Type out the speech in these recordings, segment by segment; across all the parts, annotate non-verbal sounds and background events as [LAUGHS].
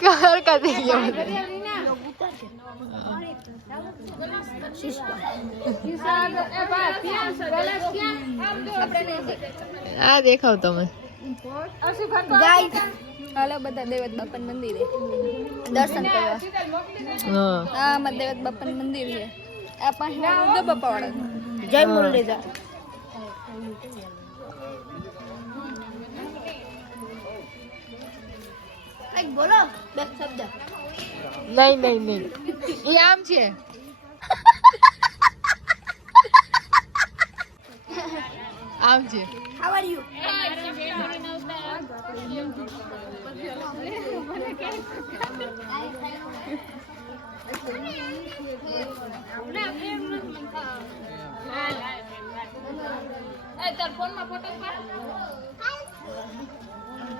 કર ગયો આ દેખાવ તમે. હાલો બધા દેવત બાપન મંદિરે. દર્શન કરવા. હા. અમાર દેવત બાપન મંદિર છે. આ પાસે જય મુરલીધર. કંઈક બોલો બે શબ્દ. નહીં નહીં નહીં. એ આમ છે. આમ છે. હાઉ આર યુ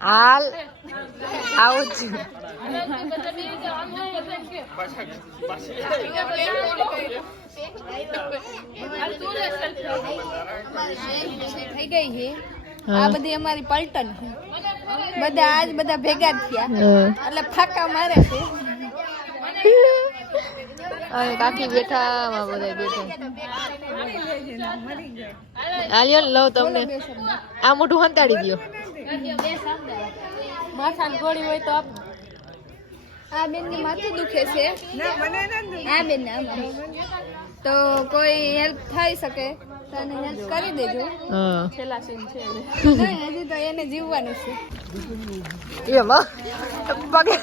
હાલ આવું જ. થઈ ગઈ છે આ બધી અમારી પલટન બધા આજ બધા ભેગા થયા. એટલે ફાકા મારે છે. [LAUGHS] હવે કાકી બેઠા આમાં બધા બેઠા. આ લ્યો તમને. આ મોઢું હંતાડી ગયો માથાની ગોળી હોય તો આ બેનની માથું દુખે છે. આ બેન ને તો કોઈ હેલ્પ થઈ શકે તને હેલ્પ કરી દેજો. છેલ્લા સીન છે હજી તો એને જીવવાનું છે. એમાં પગે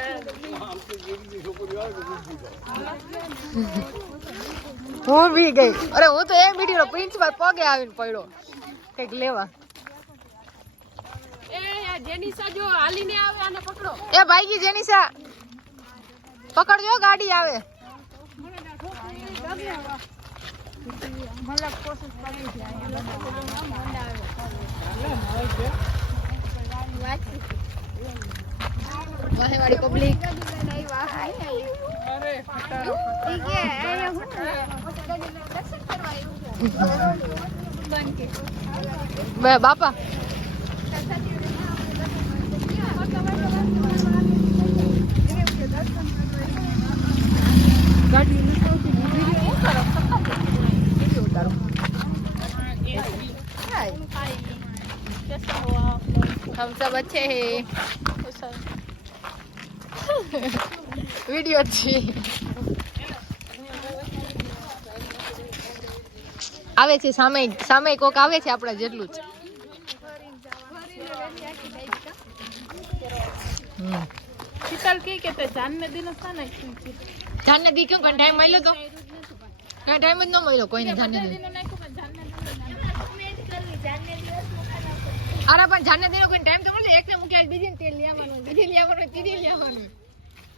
[LAUGHS] હું બી ગઈ. અરે હું તો એમ મીઠી પ્રિન્સિપાલ પગે આવીને પડ્યો. કંઈક લેવા. એ ભાઈ જેનિસા પકડજો ગાડી આવે. વાહેવાડી પબ્લિક. બાપા. થમ્સઅપ છે. વીડિયો છે આવે છે સામે સામે કોક આવે છે આપણા જેટલું જ. શીતલ કે કે ટાઈમ મળ્યો તો. કઈ ટાઈમ જ ન મળ્યો કોઈને જાનને અરે પણ જાનને દીનો કોઈ ટાઈમ તો મળે એકને મૂક્યા બીજીને તેલ લેવાનું બીજી લેવાનું ત્રીજી લેવાનું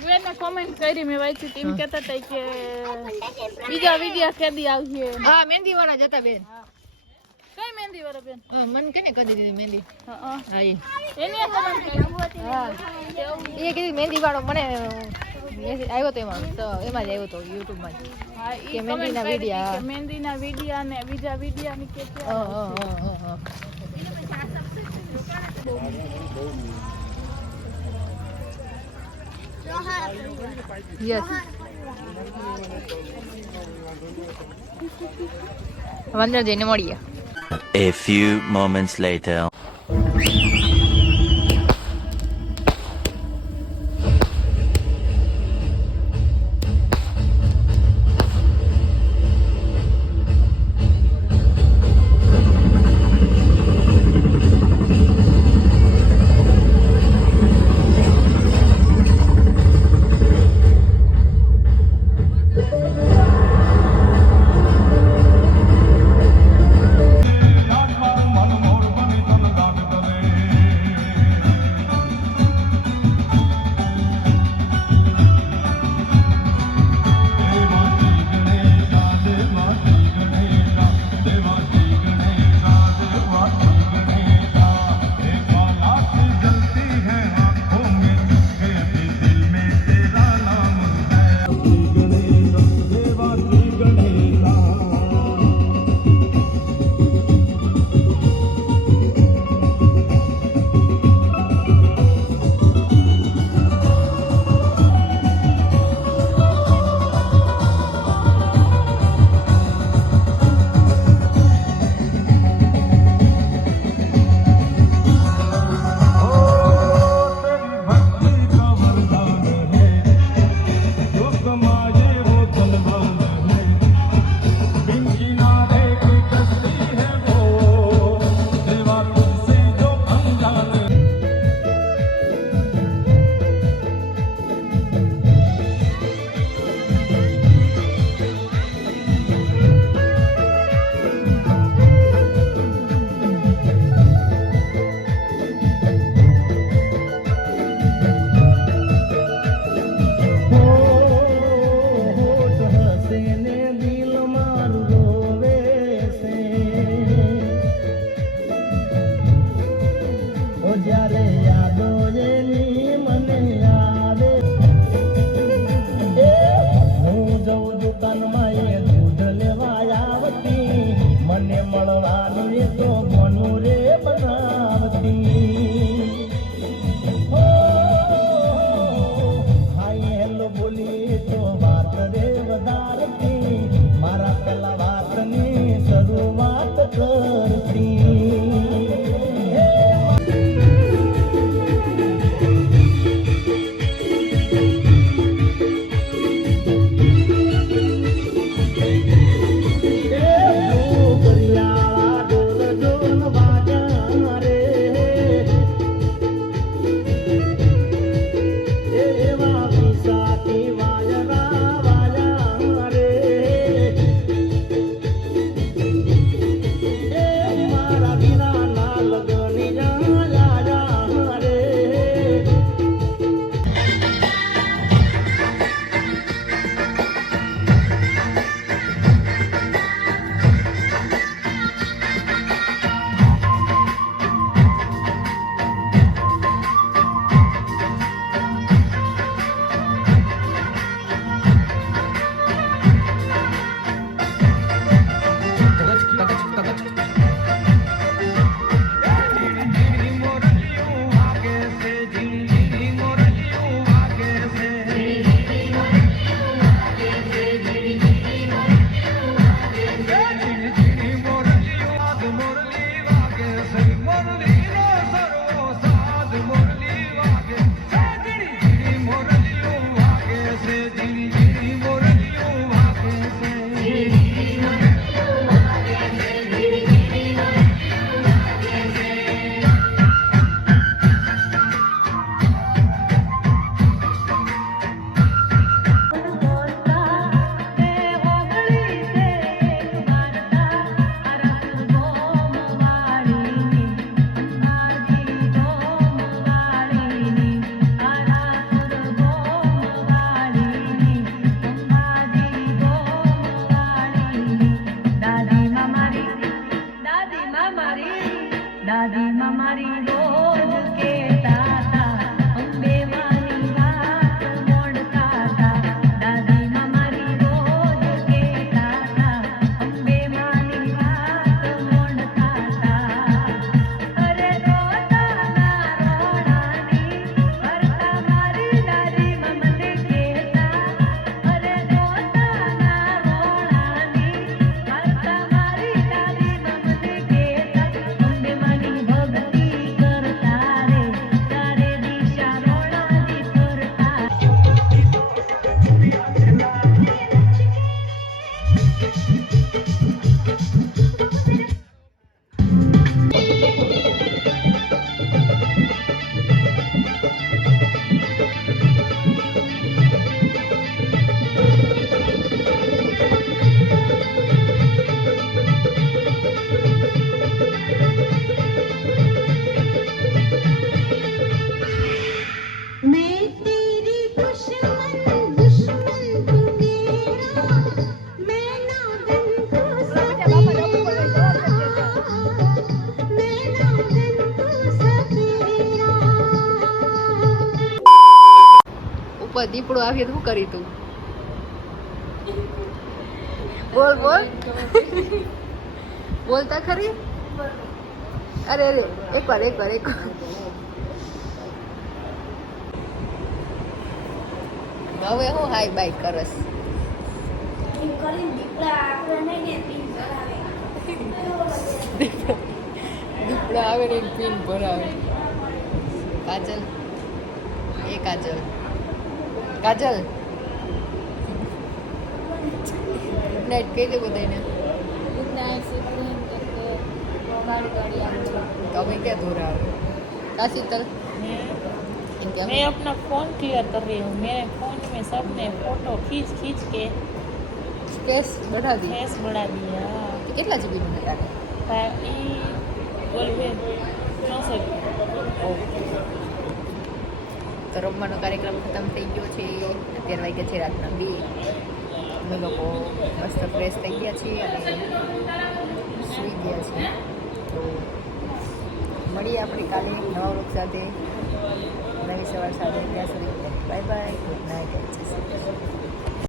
બેને કોમેન્ટ કરી મેં વાંચી ટીમ કહેતા હતા કે બીજા વિડિયા કેદી આવશે. હા મહેંદી વાળા જતા બેન. કઈ મહેંદી વાળા બેન? હા, મને કને કરી દીધી મહેંદી. હા હા. એ. એને કોમેન્ટ કરી. હા. એ કીધું મહેંદી વાળો મને આવ્યો તો એમાં તો એમાં જ આવ્યો તો યુટ્યુબમાં જ. કે મહેંદીના વિડિયા. કે મહેંદીના વિડિયા ને બીજા વિડિયા ની કે હા હા હા હા. Yes. A few moments later. मैं દીપડો આવ્યો તો શું કરી તું [LAUGHS] બોલ બોલ. બોલતા ખરી? અરે અરે એકવાર એકવાર એકવાર હવે હું હાય બાય કરસ. દીપડા ને આવે ને પીન ભરાવે. કાજલ. એ કાજલ. કાજલ ગુડ નાઇટ કહી દે બધાને તમે ક્યાં દૂર આવે કા શીતલ એમ કે અમે मैं अपना फोन क्लियर कर रही हूँ मेरे फोन में सबने फोटो खींच खींच के કેસ बढ़ा दी फेस बढ़ा दिया તો કેટલા જીબીનું નહીં રાખે भाई बोलिए चौंसठ તો રમવાનો કાર્યક્રમ ખતમ થઈ ગયો છે. અત્યારે વાગ્યા છે રાતના બે. અમે લોકો મસ્ત ફ્રેશ થઈ ગયા છીએ અને સૂઈ ગયા છીએ. તો મળીએ આપણે કાલે નવા લોક સાથે. નવી સવાર સાથે. ત્યાં સુધી બાય બાય ગુડ નાઇટ